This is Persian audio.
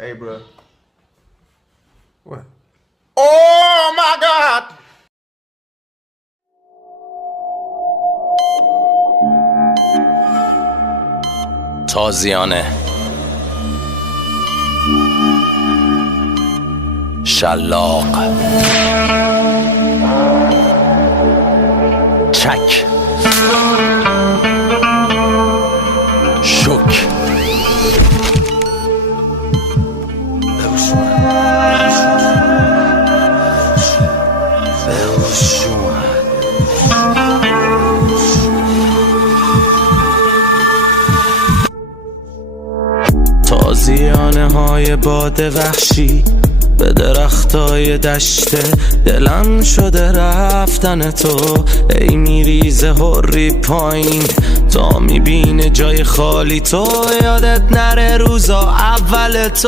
Hey, bro. What? Oh my God! تازیانه شلاق چک شک تازیانه های باد وحشی به درختای دشته دلم شده رفتن تو ای میریزه هری پایین تا میبینه جای خالی تو یادت نره روزا اول تو